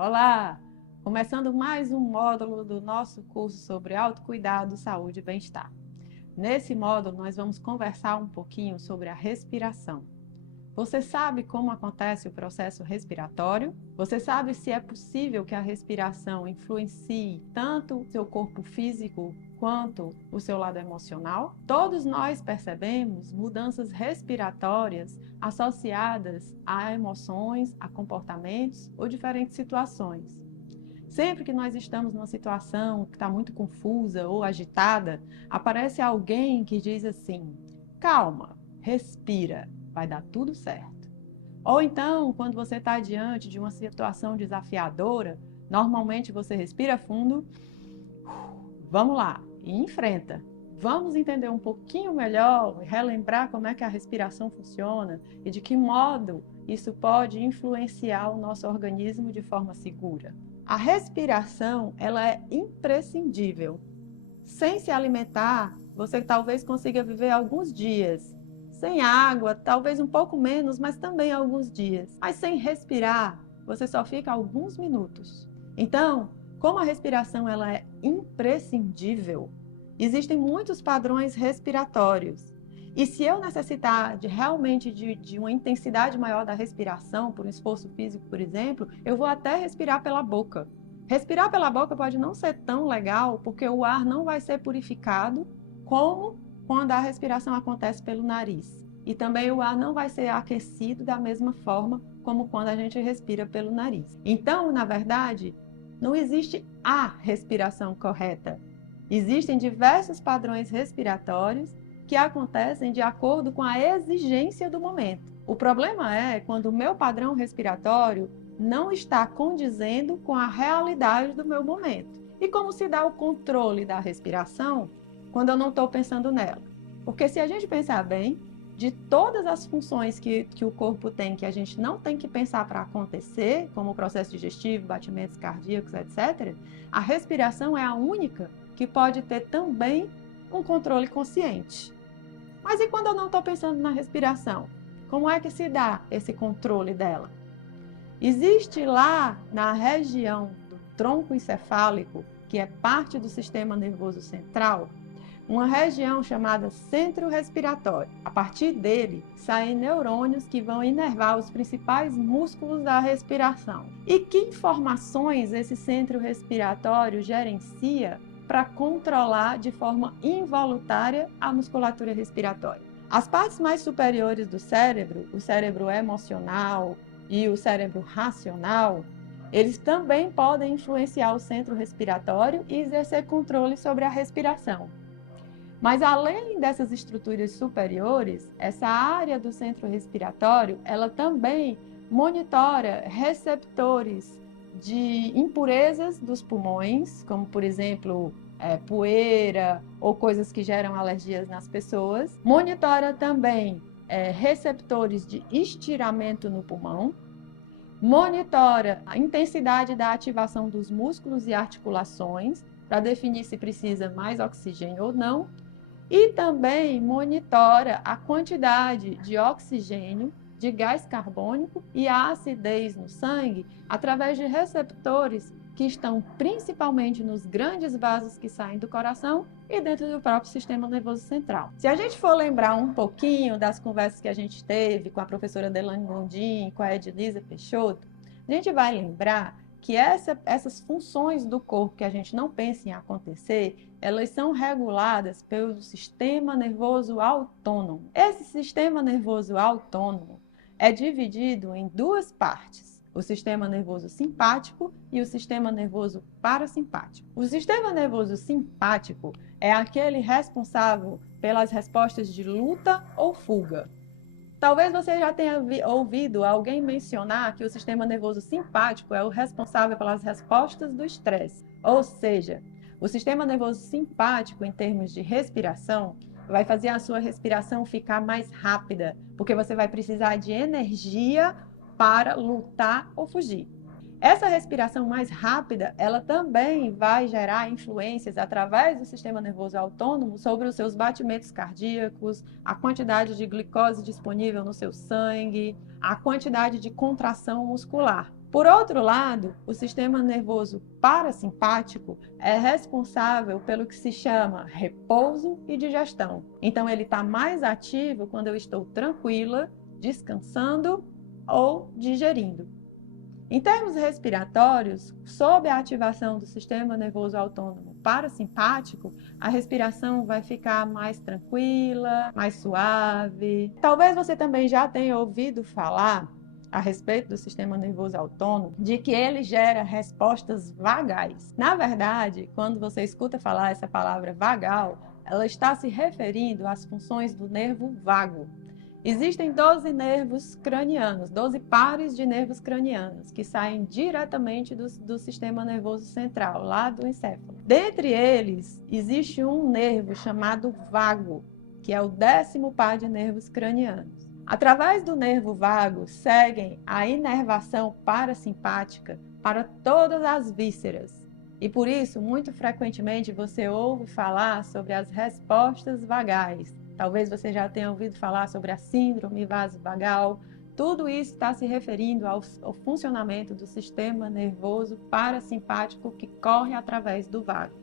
Olá! Começando mais um módulo do nosso curso sobre autocuidado, saúde e bem-estar. Nesse módulo, nós vamos conversar um pouquinho sobre a respiração. Você sabe como acontece o processo respiratório? Você sabe se é possível que a respiração influencie tanto o seu corpo físico quanto o seu lado emocional? Todos nós percebemos mudanças respiratórias associadas a emoções, a comportamentos ou diferentes situações. Sempre que nós estamos numa situação que está muito confusa ou agitada, aparece alguém que diz assim: calma, respira, vai dar tudo certo. Ou então, quando você está diante de uma situação desafiadora, normalmente você respira fundo, vamos lá, e enfrenta. Vamos entender um pouquinho melhor, relembrar como é que a respiração funciona e de que modo isso pode influenciar o nosso organismo de forma segura. A respiração, ela é imprescindível. Sem se alimentar, você talvez consiga viver alguns dias. Sem água, talvez um pouco menos, mas também alguns dias. Mas sem respirar, você só fica alguns minutos. Então, como a respiração ela é imprescindível, existem muitos padrões respiratórios. E se eu necessitar realmente de uma intensidade maior da respiração, por um esforço físico, por exemplo, eu vou até respirar pela boca. Respirar pela boca pode não ser tão legal, porque o ar não vai ser purificado como quando a respiração acontece pelo nariz. E também o ar não vai ser aquecido da mesma forma como quando a gente respira pelo nariz. Então, na verdade, não existe a respiração correta. Existem diversos padrões respiratórios que acontecem de acordo com a exigência do momento. O problema é quando o meu padrão respiratório não está condizendo com a realidade do meu momento. E como se dá o controle da respiração quando eu não estou pensando nela? Porque se a gente pensar bem, de todas as funções que o corpo tem, que a gente não tem que pensar para acontecer, como o processo digestivo, batimentos cardíacos, etc., a respiração é a única que pode ter também um controle consciente. Mas e quando eu não estou pensando na respiração? Como é que se dá esse controle dela? Existe lá na região do tronco encefálico, que é parte do sistema nervoso central, uma região chamada centro respiratório. A partir dele, saem neurônios que vão inervar os principais músculos da respiração. E que informações esse centro respiratório gerencia para controlar de forma involuntária a musculatura respiratória? As partes mais superiores do cérebro, o cérebro emocional e o cérebro racional, eles também podem influenciar o centro respiratório e exercer controle sobre a respiração. Mas além dessas estruturas superiores, essa área do centro respiratório, ela também monitora receptores de impurezas dos pulmões, como por exemplo, poeira ou coisas que geram alergias nas pessoas. Monitora também receptores de estiramento no pulmão. Monitora a intensidade da ativação dos músculos e articulações, para definir se precisa mais oxigênio ou não. E também monitora a quantidade de oxigênio, de gás carbônico e a acidez no sangue através de receptores que estão principalmente nos grandes vasos que saem do coração e dentro do próprio sistema nervoso central. Se a gente for lembrar um pouquinho das conversas que a gente teve com a professora Delane Gondim e com a Edilisa Peixoto, a gente vai lembrar que essas funções do corpo que a gente não pensa em acontecer, elas são reguladas pelo sistema nervoso autônomo. Esse sistema nervoso autônomo é dividido em duas partes: o sistema nervoso simpático e o sistema nervoso parasimpático. O sistema nervoso simpático é aquele responsável pelas respostas de luta ou fuga. Talvez você já tenha ouvido alguém mencionar que o sistema nervoso simpático é o responsável pelas respostas do estresse. Ou seja, o sistema nervoso simpático, em termos de respiração, vai fazer a sua respiração ficar mais rápida, porque você vai precisar de energia para lutar ou fugir. Essa respiração mais rápida, ela também vai gerar influências através do sistema nervoso autônomo sobre os seus batimentos cardíacos, a quantidade de glicose disponível no seu sangue, a quantidade de contração muscular. Por outro lado, o sistema nervoso parasimpático é responsável pelo que se chama repouso e digestão. Então, ele está mais ativo quando eu estou tranquila, descansando ou digerindo. Em termos respiratórios, sob a ativação do sistema nervoso autônomo parasimpático, a respiração vai ficar mais tranquila, mais suave. Talvez você também já tenha ouvido falar a respeito do sistema nervoso autônomo, de que ele gera respostas vagais. Na verdade, quando você escuta falar essa palavra vagal, ela está se referindo às funções do nervo vago. Existem 12 nervos cranianos, 12 pares de nervos cranianos, que saem diretamente do sistema nervoso central, lá do encéfalo. Dentre eles, existe um nervo chamado vago, que é o 10º par de nervos cranianos. Através do nervo vago, seguem a inervação parasimpática para todas as vísceras. E por isso, muito frequentemente, você ouve falar sobre as respostas vagais. Talvez você já tenha ouvido falar sobre a síndrome vasovagal. Tudo isso está se referindo ao funcionamento do sistema nervoso parasimpático que corre através do vago.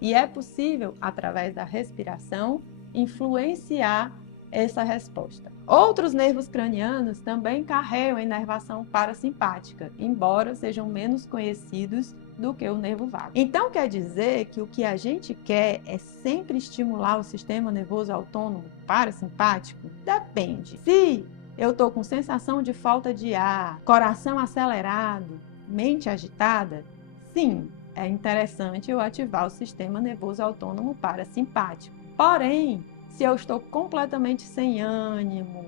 E é possível, através da respiração, influenciar essa resposta. Outros nervos cranianos também carregam a inervação parasimpática, embora sejam menos conhecidos do que o nervo vago. Então quer dizer que o que a gente quer é sempre estimular o sistema nervoso autônomo parasimpático? Depende. Se eu estou com sensação de falta de ar, coração acelerado, mente agitada, sim, é interessante eu ativar o sistema nervoso autônomo parasimpático. Porém, se eu estou completamente sem ânimo,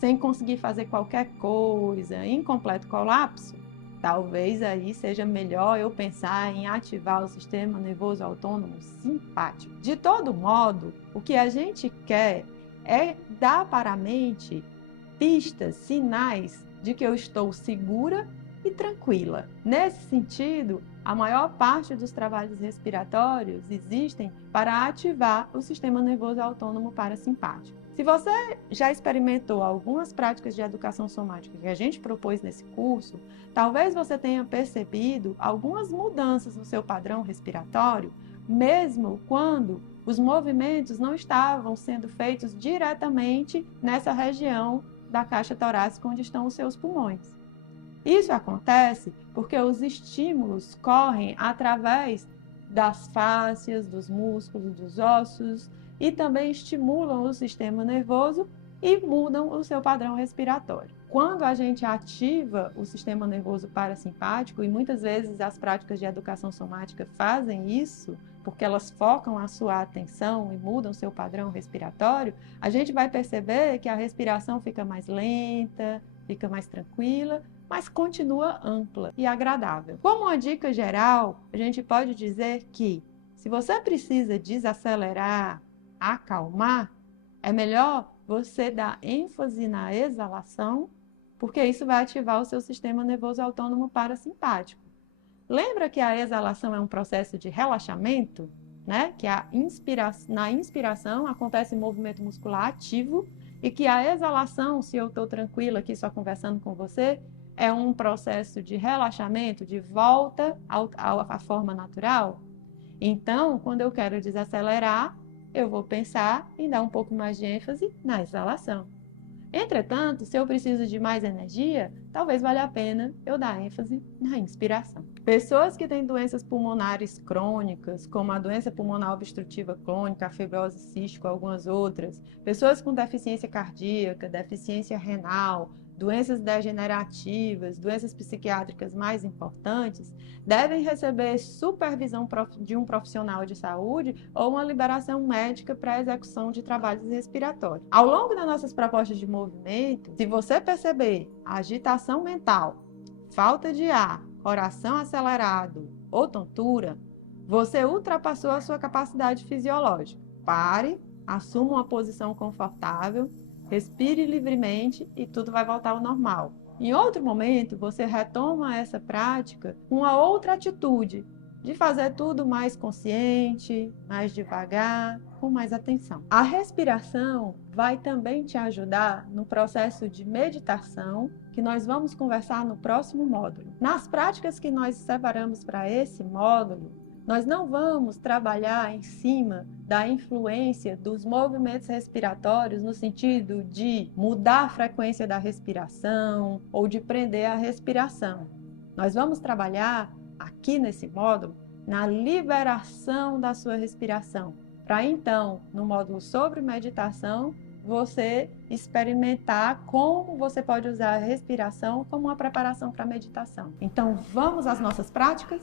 sem conseguir fazer qualquer coisa, em completo colapso, talvez aí seja melhor eu pensar em ativar o sistema nervoso autônomo simpático. De todo modo, o que a gente quer é dar para a mente pistas, sinais de que eu estou segura e tranquila. Nesse sentido, a maior parte dos trabalhos respiratórios existem para ativar o sistema nervoso autônomo parasimpático. Se você já experimentou algumas práticas de educação somática que a gente propôs nesse curso, talvez você tenha percebido algumas mudanças no seu padrão respiratório, mesmo quando os movimentos não estavam sendo feitos diretamente nessa região da caixa torácica onde estão os seus pulmões. Isso acontece porque os estímulos correm através das fáscias, dos músculos, dos ossos e também estimulam o sistema nervoso e mudam o seu padrão respiratório. Quando a gente ativa o sistema nervoso parasimpático, e muitas vezes as práticas de educação somática fazem isso, porque elas focam a sua atenção e mudam o seu padrão respiratório, a gente vai perceber que a respiração fica mais lenta, fica mais tranquila, mas continua ampla e agradável. Como uma dica geral, a gente pode dizer que se você precisa desacelerar, acalmar, é melhor você dar ênfase na exalação, porque isso vai ativar o seu sistema nervoso autônomo parasimpático. Lembra que a exalação é um processo de relaxamento, né? Que na inspiração acontece movimento muscular ativo e que a exalação, se eu estou tranquila aqui só conversando com você, é um processo de relaxamento, de volta à forma natural. Então, quando eu quero desacelerar, eu vou pensar em dar um pouco mais de ênfase na exalação. Entretanto, se eu preciso de mais energia, talvez valha a pena eu dar ênfase na inspiração. Pessoas que têm doenças pulmonares crônicas, como a doença pulmonar obstrutiva crônica, a fibrose cística, algumas outras, pessoas com deficiência cardíaca, deficiência renal, doenças degenerativas, doenças psiquiátricas mais importantes, devem receber supervisão de um profissional de saúde ou uma liberação médica para a execução de trabalhos respiratórios. Ao longo das nossas propostas de movimento, se você perceber agitação mental, falta de ar, coração acelerado ou tontura, você ultrapassou a sua capacidade fisiológica. Pare, assuma uma posição confortável, respire livremente e tudo vai voltar ao normal. Em outro momento, você retoma essa prática com uma outra atitude, de fazer tudo mais consciente, mais devagar, com mais atenção. A respiração vai também te ajudar no processo de meditação que nós vamos conversar no próximo módulo. Nas práticas que nós separamos para esse módulo, nós não vamos trabalhar em cima da influência dos movimentos respiratórios no sentido de mudar a frequência da respiração ou de prender a respiração. Nós vamos trabalhar aqui nesse módulo na liberação da sua respiração, para então, no módulo sobre meditação, você experimentar como você pode usar a respiração como uma preparação para a meditação. Então, vamos às nossas práticas?